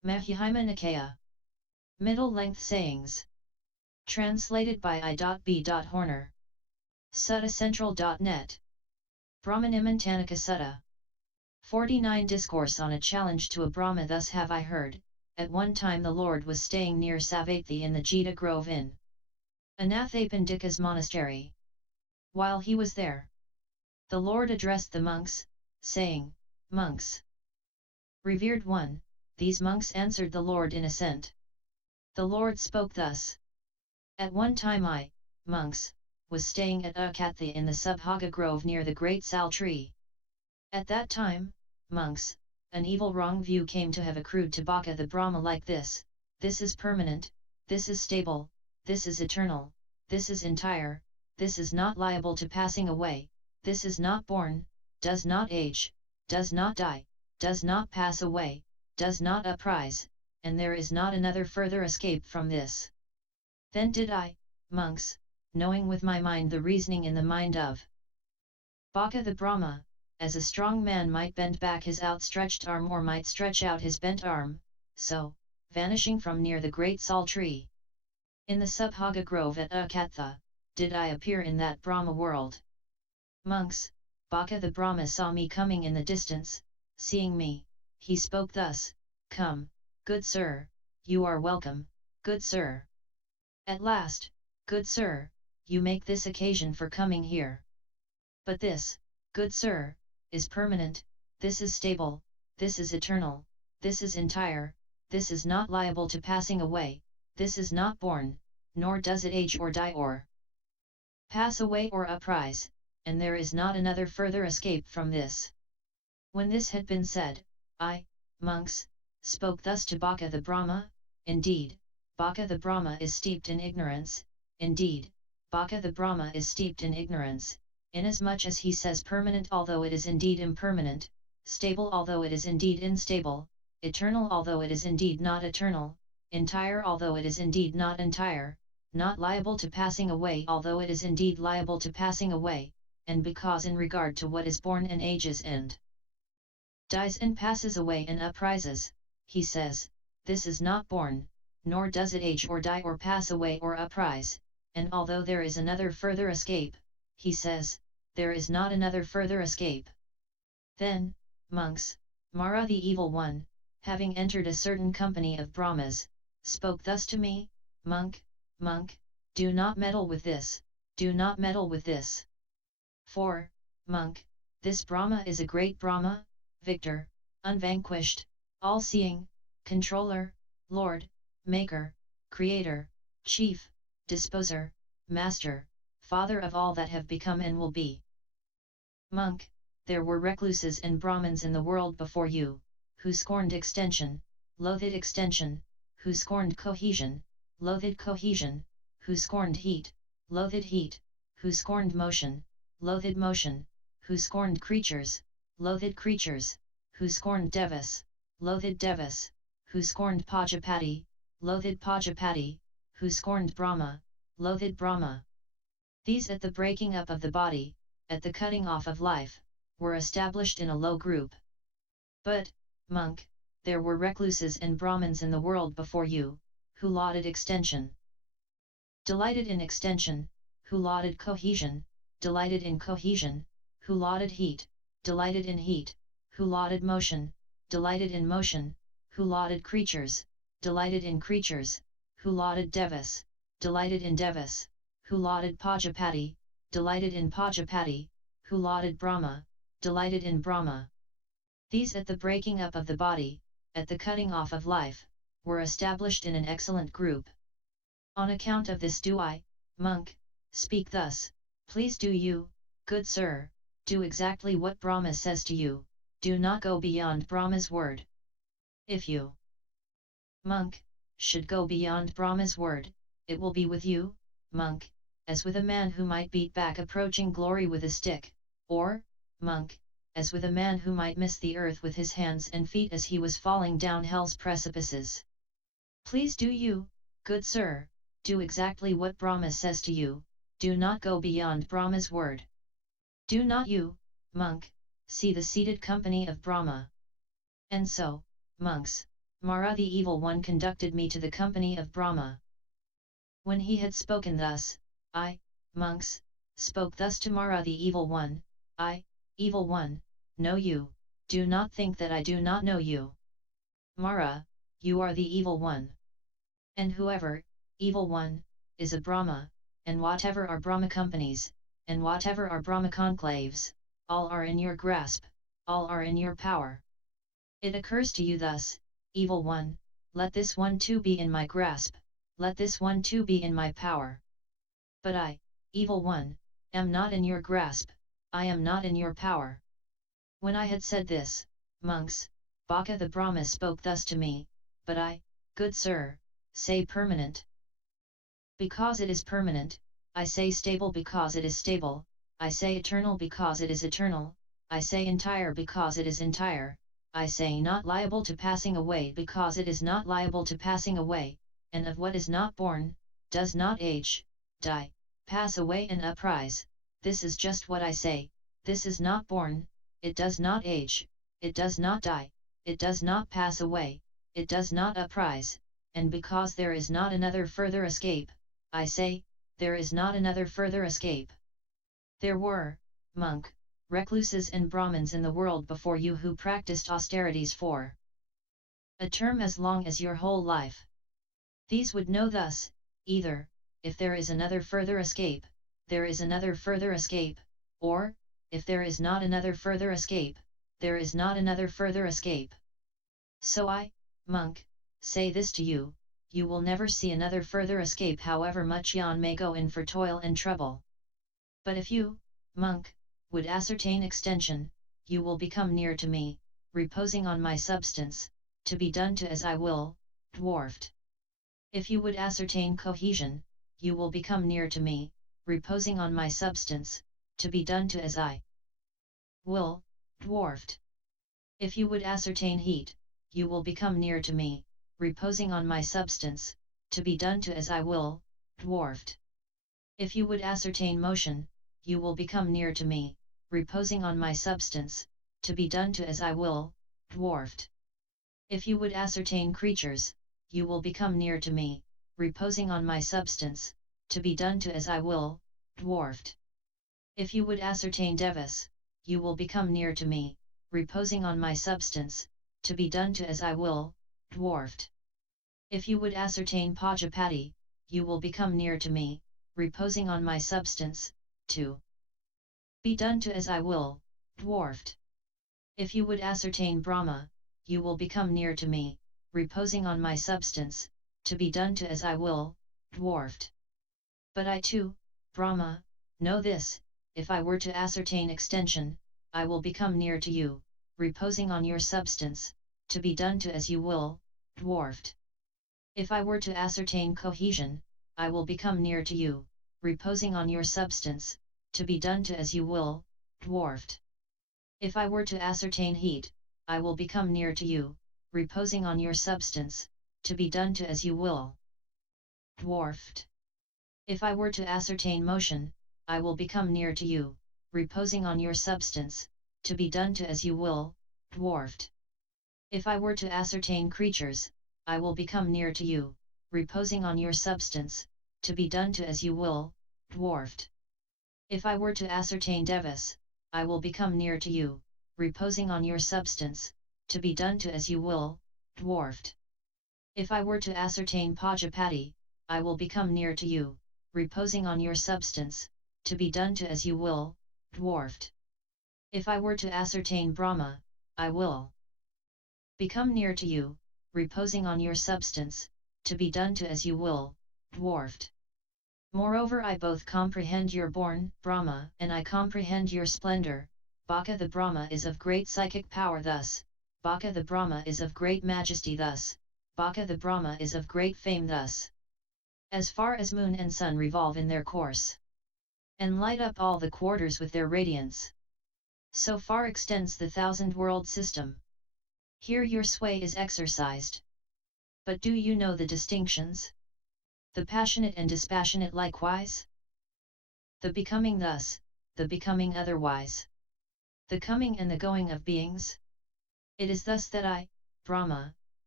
Mahihima Nikaya. Middle Length Sayings. Translated by I.B.Horner. Suttacentral.net. Brahmanimantanika Sutta. 49 Discourse on a Challenge to a Brahma. Thus have I heard, at one time the Lord was staying near Savatthi in the Jeta Grove in Anathapindika's monastery. While he was there, the Lord addressed the monks, saying, Monks! Revered one, these monks answered the Lord in assent. The Lord spoke thus. At one time I, monks, was staying at Ukatha in the Subhaga Grove near the great sal tree. At that time, monks, an evil wrong view came to have accrued to Baka the Brahma like this: this is permanent, this is stable, this is eternal, this is entire, this is not liable to passing away, this is not born, does not age, does not die, does not pass away, does not uprise, and there is not another further escape from this. Then did I, monks, knowing with my mind the reasoning in the mind of Baka the Brahma, as a strong man might bend back his outstretched arm or might stretch out his bent arm, so, vanishing from near the great sal tree, in the Subhaga Grove at Ukatha, did I appear in that Brahma world. Monks, Baka the Brahma saw me coming in the distance. Seeing me, he spoke thus: Come, good sir, you are welcome, good sir. At last, good sir, you make this occasion for coming here. But this, good sir, is permanent, this is stable, this is eternal, this is entire, this is not liable to passing away, this is not born, nor does it age or die or pass away or uprise, and there is not another further escape from this. When this had been said, I, monks, spoke thus to Baka the Brahma: Indeed, Baka the Brahma is steeped in ignorance, indeed, Baka the Brahma is steeped in ignorance, inasmuch as he says permanent although it is indeed impermanent, stable although it is indeed unstable, eternal although it is indeed not eternal, entire although it is indeed not entire, not liable to passing away although it is indeed liable to passing away, and because in regard to what is born and ages and dies and passes away and uprises, he says, this is not born, nor does it age or die or pass away or uprise, and although there is another further escape, he says, there is not another further escape. Then, monks, Mara the evil one, having entered a certain company of Brahmas, spoke thus to me: Monk, monk, do not meddle with this, do not meddle with this. For, monk, this Brahma is a great Brahma, victor, unvanquished, all-seeing, controller, lord, maker, creator, chief, disposer, master, father of all that have become and will be. Monk, there were recluses and Brahmins in the world before you, who scorned extension, loathed extension, who scorned cohesion, loathed cohesion, who scorned heat, loathed heat, who scorned motion, loathed motion, who scorned creatures, loathed creatures, who scorned devas, loathed devas, who scorned Pajapati, loathed Pajapati, who scorned Brahma, loathed Brahma. These at the breaking up of the body, at the cutting off of life, were established in a low group. But, monk, there were recluses and Brahmins in the world before you, who lauded extension, delighted in extension, who lauded cohesion, delighted in cohesion, who lauded heat, delighted in heat, who lauded motion, delighted in motion, who lauded creatures, delighted in creatures, who lauded devas, delighted in devas, who lauded Pajapati, delighted in Pajapati, who lauded Brahma, delighted in Brahma. These at the breaking up of the body, at the cutting off of life, were established in an excellent group. On account of this do I, monk, speak thus: please do you, good sir, do exactly what Brahma says to you, do not go beyond Brahma's word. If you, monk, should go beyond Brahma's word, it will be with you, monk, as with a man who might beat back approaching glory with a stick, or, monk, as with a man who might miss the earth with his hands and feet as he was falling down hell's precipices. Please do you, good sir, do exactly what Brahma says to you, do not go beyond Brahma's word. Do not you, monk, see the seated company of Brahma. And so, monks, Mara the Evil One conducted me to the company of Brahma. When he had spoken thus, I, monks, spoke thus to Mara the Evil One, I, Evil One, know you, do not think that I do not know you. Mara, you are the Evil One. And whoever, Evil One, is a Brahma, and whatever are Brahma-companies, and whatever are Brahma-conclaves, all are in your grasp, all are in your power. It occurs to you thus, Evil One, let this one too be in my grasp, let this one too be in my power. But I, Evil One, am not in your grasp, I am not in your power. When I had said this, monks, Baka the Brahma spoke thus to me, but I, good sir, say permanent. Because it is permanent, I say stable because it is stable, I say eternal because it is eternal, I say entire because it is entire, I say not liable to passing away because it is not liable to passing away, and of what is not born, does not age, die, pass away and uprise, this is just what I say, this is not born, it does not age, it does not die, it does not pass away, it does not uprise, and because there is not another further escape, I say, there is not another further escape. There were, monk, recluses and Brahmins in the world before you who practiced austerities for a term as long as your whole life. These would know thus, either, if there is another further escape, there is another further escape, or, if there is not another further escape, there is not another further escape. So I, monk, say this to you, you will never see another further escape however much yon may go in for toil and trouble. But if you, monk, would ascertain extension, you will become near to me, reposing on my substance, to be done to as I will, dwarfed. If you would ascertain cohesion, you will become near to me, reposing on my substance, to be done to as I will, dwarfed. If you would ascertain heat, you will become near to me, reposing on my substance, to be done to as I will, dwarfed. If you would ascertain motion, you will become near to me, reposing on my substance, to be done to as I will, dwarfed. If you would ascertain creatures, you will become near to me, reposing on my substance, to be done to as I will, dwarfed. If you would ascertain devas, you will become near to me, reposing on my substance, to be done to as I will, dwarfed. If you would ascertain Pajapati, you will become near to me, reposing on my substance, to be done to as I will, dwarfed. If you would ascertain Brahma, you will become near to me, reposing on my substance, to be done to as I will, dwarfed. But I too, Brahma, know this, if I were to ascertain extension, I will become near to you, reposing on your substance, to be done to as you will, dwarfed. If I were to ascertain cohesion, I will become near to you, reposing on your substance, to be done to as you will, dwarfed. If I were to ascertain heat, I will become near to you, reposing on your substance, to be done to as you will, dwarfed. If I were to ascertain motion, I will become near to you, reposing on your substance, to be done to as you will, dwarfed. If I were to ascertain creatures, I will become near to you, reposing on your substance, to be done to as you will, dwarfed. If I were to ascertain devas, I will become near to you, reposing on your substance, to be done to as you will, dwarfed. If I were to ascertain Pajapati, I will become near to you, reposing on your substance, to be done to as you will, dwarfed. If I were to ascertain Brahma, I will become near to you, reposing on your substance, to be done to as you will, dwarfed. Moreover I both comprehend your born, Brahma, and I comprehend your splendor, Baka the Brahma is of great psychic power thus, Baka the Brahma is of great majesty thus, Baka the Brahma is of great fame thus. As far as moon and sun revolve in their course, and light up all the quarters with their radiance, so far extends the thousand-world system. Here your sway is exercised. But do you know the distinctions? The passionate and dispassionate likewise? The becoming thus, the becoming otherwise. The coming and the going of beings? It is thus that I, Brahma,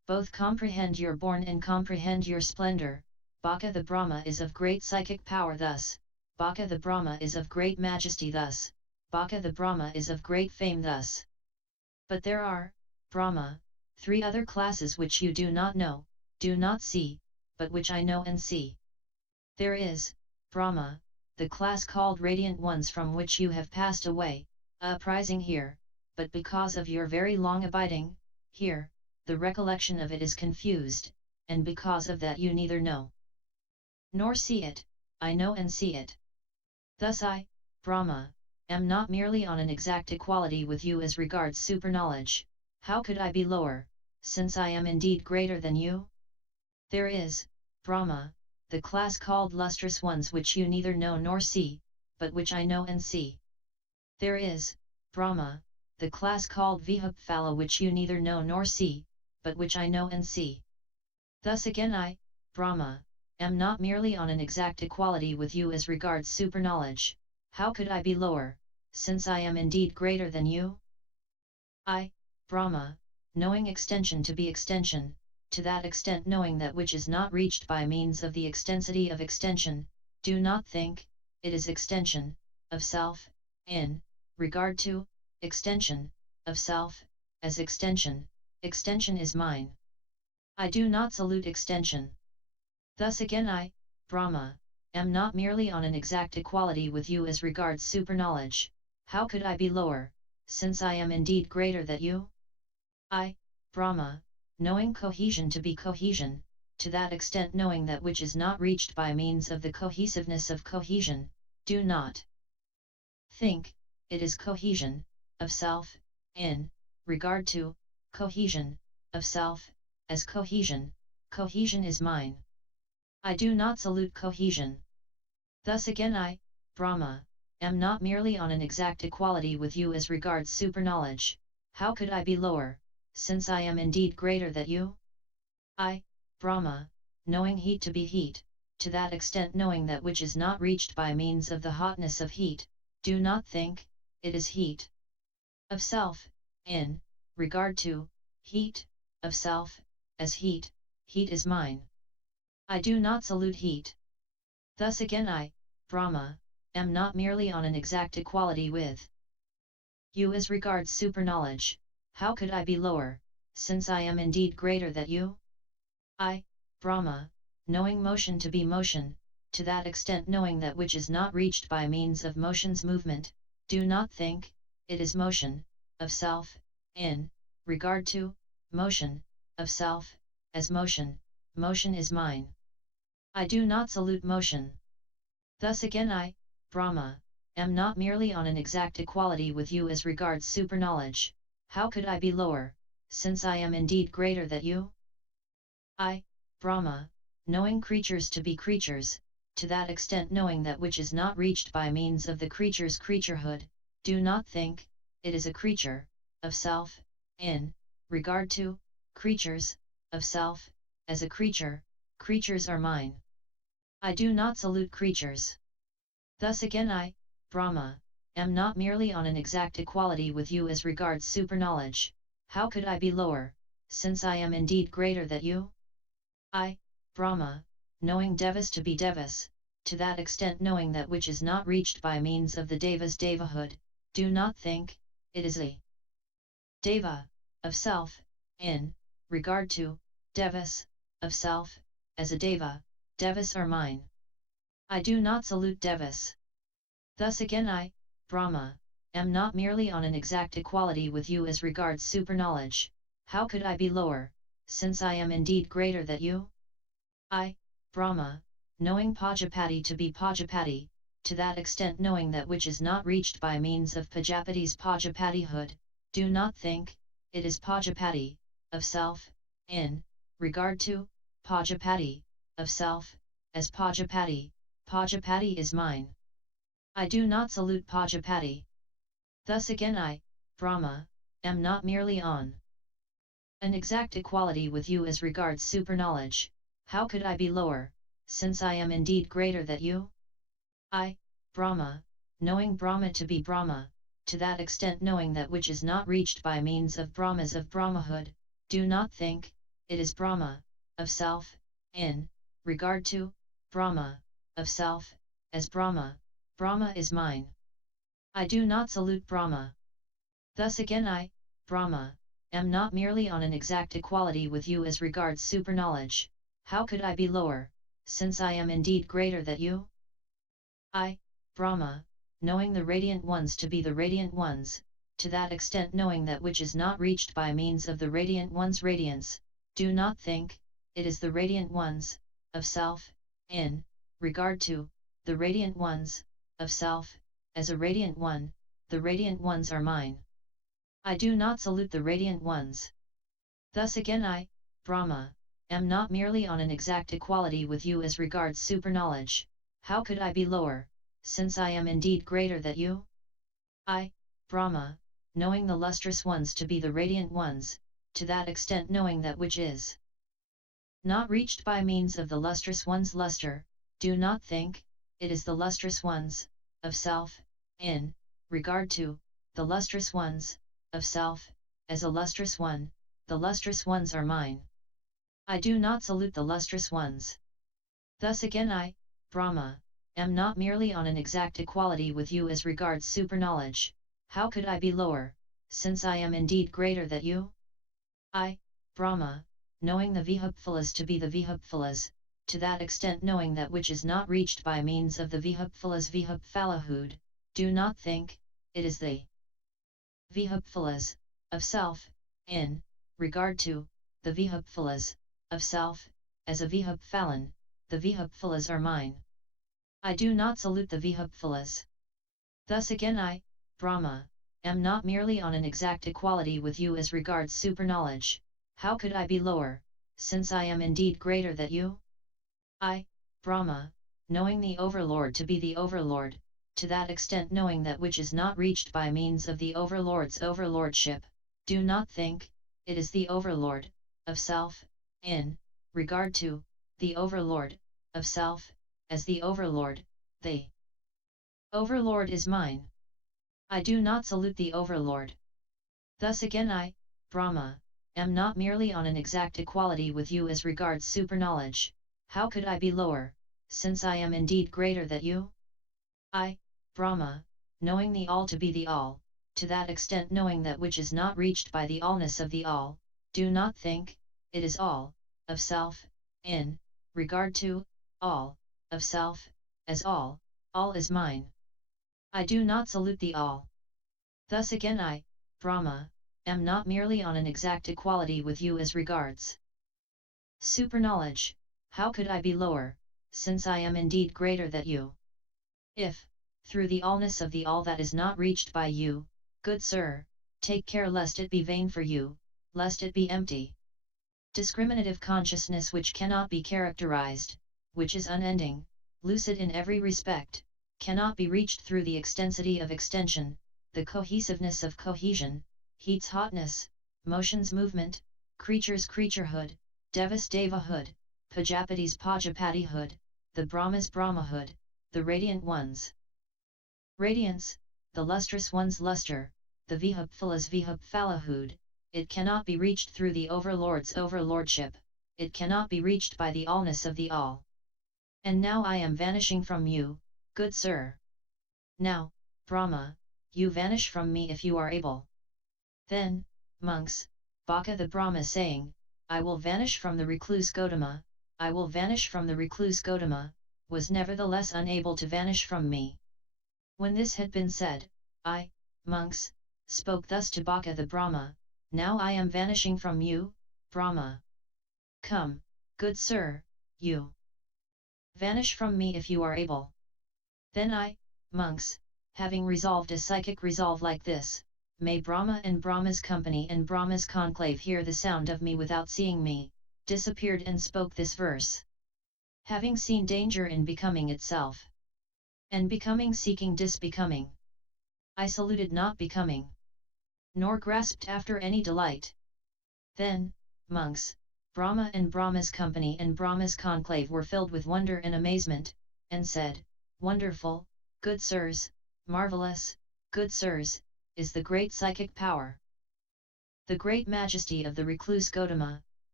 both comprehend your born and comprehend your splendor. Baka the Brahma is of great psychic power thus, Baka the Brahma is of great majesty thus, Baka the Brahma is of great fame thus. But there are, Brahma, 3 other classes which you do not know, do not see, but which I know and see. There is, Brahma, the class called radiant ones from which you have passed away, uprising here, but because of your very long abiding here, the recollection of it is confused, and because of that you neither know nor see it. I know and see it. Thus I, Brahma, am not merely on an exact equality with you as regards superknowledge. How could I be lower, since I am indeed greater than you? There is, Brahma, the class called lustrous ones which you neither know nor see, but which I know and see. There is, Brahma, the class called Vihuphala which you neither know nor see, but which I know and see. Thus again I, Brahma, am not merely on an exact equality with you as regards superknowledge. How could I be lower, since I am indeed greater than you? I, Brahma, knowing extension to be extension, to that extent knowing that which is not reached by means of the extensity of extension, do not think, it is extension, of self, in regard to extension, of self, as extension is mine. I do not salute extension. Thus again I, Brahma, am not merely on an exact equality with you as regards superknowledge. How could I be lower, since I am indeed greater than you? I, Brahma, knowing cohesion to be cohesion, to that extent knowing that which is not reached by means of the cohesiveness of cohesion, do not think, it is cohesion, of self, in regard to cohesion, of self, as cohesion is mine. I do not salute cohesion. Thus again I, Brahma, am not merely on an exact equality with you as regards superknowledge. How could I be lower, since I am indeed greater than you? I, Brahma, knowing heat to be heat, to that extent knowing that which is not reached by means of the hotness of heat, do not think, it is heat. Of self, in regard to heat, of self, as heat is mine. I do not salute heat. Thus again I, Brahma, am not merely on an exact equality with you as regards superknowledge. How could I be lower, since I am indeed greater than you? I, Brahma, knowing motion to be motion, to that extent knowing that which is not reached by means of motion's movement, do not think, it is motion, of self, in regard to motion, of self, as motion is mine. I do not salute motion. Thus again I, Brahma, am not merely on an exact equality with you as regards superknowledge. How could I be lower, since I am indeed greater than you? I, Brahma, knowing creatures to be creatures, to that extent knowing that which is not reached by means of the creature's creaturehood, do not think, it is a creature, of self, in regard to creatures, of self, as a creatures are mine. I do not salute creatures. Thus again I, Brahma, am not merely on an exact equality with you as regards superknowledge. How could I be lower, since I am indeed greater than you? I, Brahma, knowing devas to be devas, to that extent knowing that which is not reached by means of the deva's devahood, do not think, it is a deva, of self, in regard to devas, of self, as a deva, devas are mine. I do not salute devas. Thus again I, Brahma, am not merely on an exact equality with you as regards superknowledge. How could I be lower, since I am indeed greater than you? I, Brahma, knowing Pajapati to be Pajapati, to that extent knowing that which is not reached by means of Pajapati's Pajapatihood, do not think, it is Pajapati, of self, in regard to Pajapati, of self, as Pajapati is mine. I do not salute Pajapati. Thus again I, Brahma, am not merely on an exact equality with you as regards superknowledge. How could I be lower, since I am indeed greater than you? I, Brahma, knowing Brahma to be Brahma, to that extent knowing that which is not reached by means of Brahmas of Brahmahood, do not think, it is Brahma, of self, in regard to Brahma, of self, as Brahma, Brahma is mine. I do not salute Brahma. Thus again I, Brahma, am not merely on an exact equality with you as regards superknowledge. How could I be lower, since I am indeed greater than you? I, Brahma, knowing the radiant ones to be the radiant ones, to that extent knowing that which is not reached by means of the radiant one's radiance, do not think, it is the radiant ones, of self, in regard to the radiant ones, of self, as a radiant one, the radiant ones are mine. I do not salute the radiant ones. Thus again I, Brahma, am not merely on an exact equality with you as regards superknowledge. How could I be lower, since I am indeed greater than you? I, Brahma, knowing the lustrous ones to be the radiant ones, to that extent knowing that which is not reached by means of the lustrous one's luster, do not think, it is the lustrous ones, of self, in regard to the lustrous ones, of self, as a lustrous one, the lustrous ones are mine. I do not salute the lustrous ones. Thus again I, Brahma, am not merely on an exact equality with you as regards superknowledge. How could I be lower, since I am indeed greater than you? I, Brahma, knowing the Vihuphalas to be the Vihuphalas, to that extent knowing that which is not reached by means of the Vihuphalas Vihuphalahud, do not think, it is the Vihuphalas, of self, in regard to the Vihuphalas, of self, as a Vihuphalan, the Vihuphalas are mine. I do not salute the Vihuphalas. Thus again I, Brahma, am not merely on an exact equality with you as regards superknowledge. How could I be lower, since I am indeed greater than you? I, Brahma, knowing the Overlord to be the Overlord, to that extent knowing that which is not reached by means of the Overlord's overlordship, do not think, it is the Overlord, of self, in regard to the Overlord, of self, as the Overlord, the Overlord is mine. I do not salute the Overlord. Thus again I, Brahma, am not merely on an exact equality with you as regards superknowledge. How could I be lower, since I am indeed greater than you? I, Brahma, knowing the All to be the All, to that extent knowing that which is not reached by the allness of the All, do not think, it is all, of self, in regard to all, of self, as all is mine. I do not salute the All. Thus again I, Brahma, am not merely on an exact equality with you as regards superknowledge. How could I be lower, since I am indeed greater than you? If, through the allness of the All that is not reached by you, good sir, take care lest it be vain for you, lest it be empty. Discriminative consciousness which cannot be characterized, which is unending, lucid in every respect, cannot be reached through the extensity of extension, the cohesiveness of cohesion, heat's hotness, motion's movement, creature's creaturehood, Deva's devahood, Pajapati's pajapatihood, the Brahma's brahmahood, the radiant one's radiance, the lustrous one's luster, the Vihuphalas Vihuphalahud, it cannot be reached through the Overlord's overlordship, it cannot be reached by the allness of the All. And now I am vanishing from you, good sir. Now, Brahma, you vanish from me if you are able. Then, monks, Baka the Brahma saying, I will vanish from the recluse Gautama, I will vanish from the recluse Gautama, was nevertheless unable to vanish from me. When this had been said, I, monks, spoke thus to Baka the Brahma, now I am vanishing from you, Brahma. Come, good sir, you vanish from me if you are able. Then I, monks, having resolved a psychic resolve like this, may Brahma and Brahma's company and Brahma's conclave hear the sound of me without seeing me, disappeared and spoke this verse. Having seen danger in becoming itself, and becoming seeking disbecoming, I saluted not becoming, nor grasped after any delight. Then, monks, Brahma and Brahma's company and Brahma's conclave were filled with wonder and amazement, and said, Wonderful, good sirs, marvelous, good sirs, is the great psychic power. The great majesty of the recluse Gautama,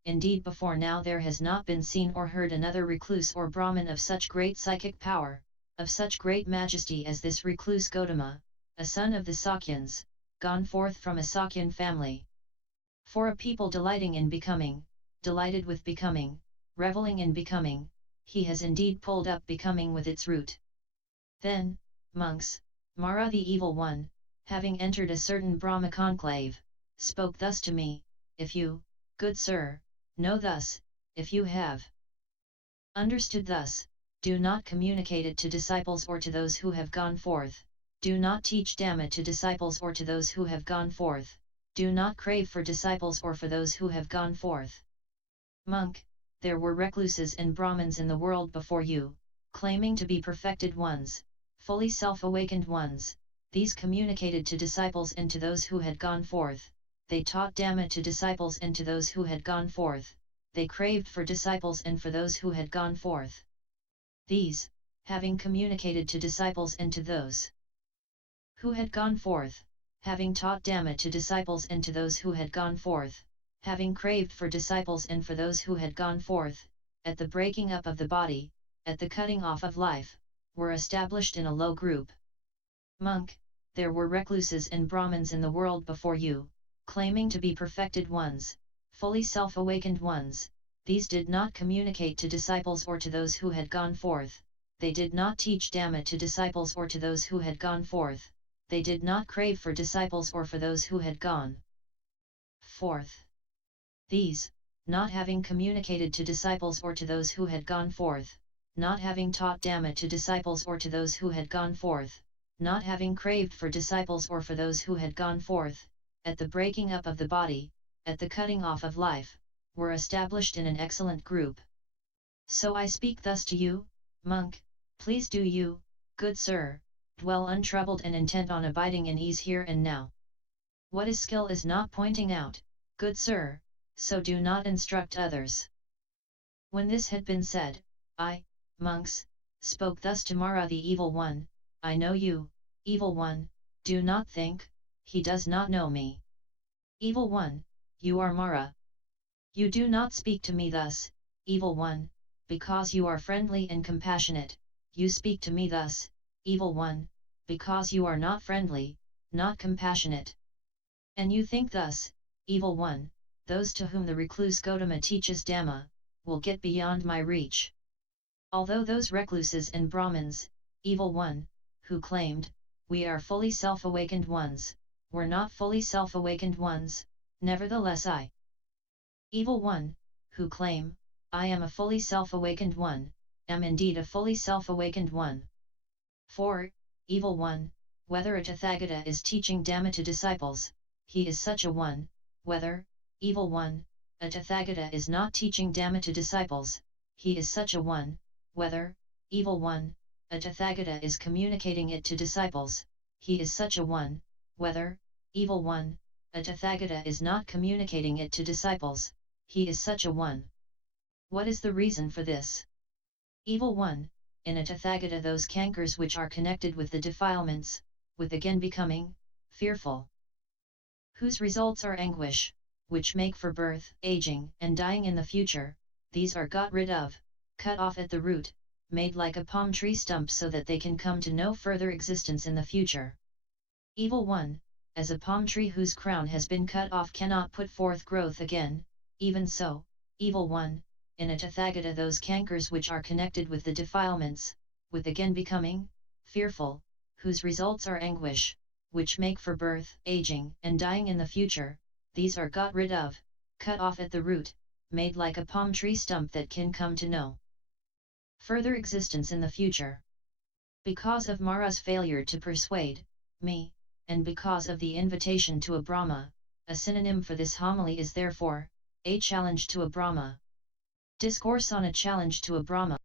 indeed before now there has not been seen or heard another recluse or Brahmin of such great psychic power, of such great majesty as this recluse Gautama, a son of the Sakyans, gone forth from a Sakyan family. For a people delighting in becoming, delighted with becoming, reveling in becoming, he has indeed pulled up becoming with its root. Then, monks, Mara the evil one, having entered a certain Brahma-conclave, spoke thus to me, if you, good sir, know thus, if you have understood thus, do not communicate it to disciples or to those who have gone forth, do not teach Dhamma to disciples or to those who have gone forth, do not crave for disciples or for those who have gone forth. Monk, there were recluses and Brahmins in the world before you, claiming to be perfected ones, fully self-awakened ones, these communicated to disciples and to those who had gone forth, they taught Dhamma to disciples and to those who had gone forth, they craved for disciples and for those who had gone forth. These, having communicated to disciples and to those who had gone forth, having taught Dhamma to disciples and to those who had gone forth, having craved for disciples and for those who had gone forth, at the breaking up of the body, at the cutting off of life, were established in a low group. Monk, there were recluses and Brahmins in the world before you, claiming to be perfected ones, fully self-awakened ones, these did not communicate to disciples or to those who had gone forth, they did not teach Dhamma to disciples or to those who had gone forth, they did not crave for disciples or for those who had gone forth. These, not having communicated to disciples or to those who had gone forth, not having taught Dhamma to disciples or to those who had gone forth, not having craved for disciples or for those who had gone forth, at the breaking up of the body, at the cutting off of life, were established in an excellent group. So I speak thus to you, monk, please do you, good sir, dwell untroubled and intent on abiding in ease here and now. What is skill is not pointing out, good sir, so do not instruct others. When this had been said, I, monks, spoke thus to Mara the evil one, I know you, evil one, do not think, he does not know me. Evil one, you are Mara. You do not speak to me thus, evil one, because you are friendly and compassionate, you speak to me thus, evil one, because you are not friendly, not compassionate. And you think thus, evil one, those to whom the recluse Gautama teaches Dhamma, will get beyond my reach. Although those recluses and Brahmins, evil one, who claimed, we are fully self-awakened ones, were not fully self-awakened ones, nevertheless I, evil one, who claim, I am a fully self-awakened one, am indeed a fully self-awakened one. For, evil one, whether a Tathagata is teaching Dhamma to disciples, he is such a one, whether, evil one, a Tathagata is not teaching Dhamma to disciples, he is such a one, whether, evil one, a Tathagata is communicating it to disciples, he is such a one, whether, evil one, a Tathagata is not communicating it to disciples, he is such a one. What is the reason for this? Evil one, in a Tathagata those cankers which are connected with the defilements, with again becoming, fearful, whose results are anguish, which make for birth, aging and dying in the future, these are got rid of, cut off at the root, made like a palm tree stump so that they can come to no further existence in the future. Evil one, as a palm tree whose crown has been cut off cannot put forth growth again, even so, evil one, in a Tathagata those cankers which are connected with the defilements, with again becoming, fearful, whose results are anguish, which make for birth, aging and dying in the future, these are got rid of, cut off at the root, made like a palm tree stump that can come to no further existence in the future. Because of Mara's failure to persuade me, and because of the invitation to a Brahma, a synonym for this homily is therefore, a challenge to a Brahma. Discourse on a challenge to a Brahma.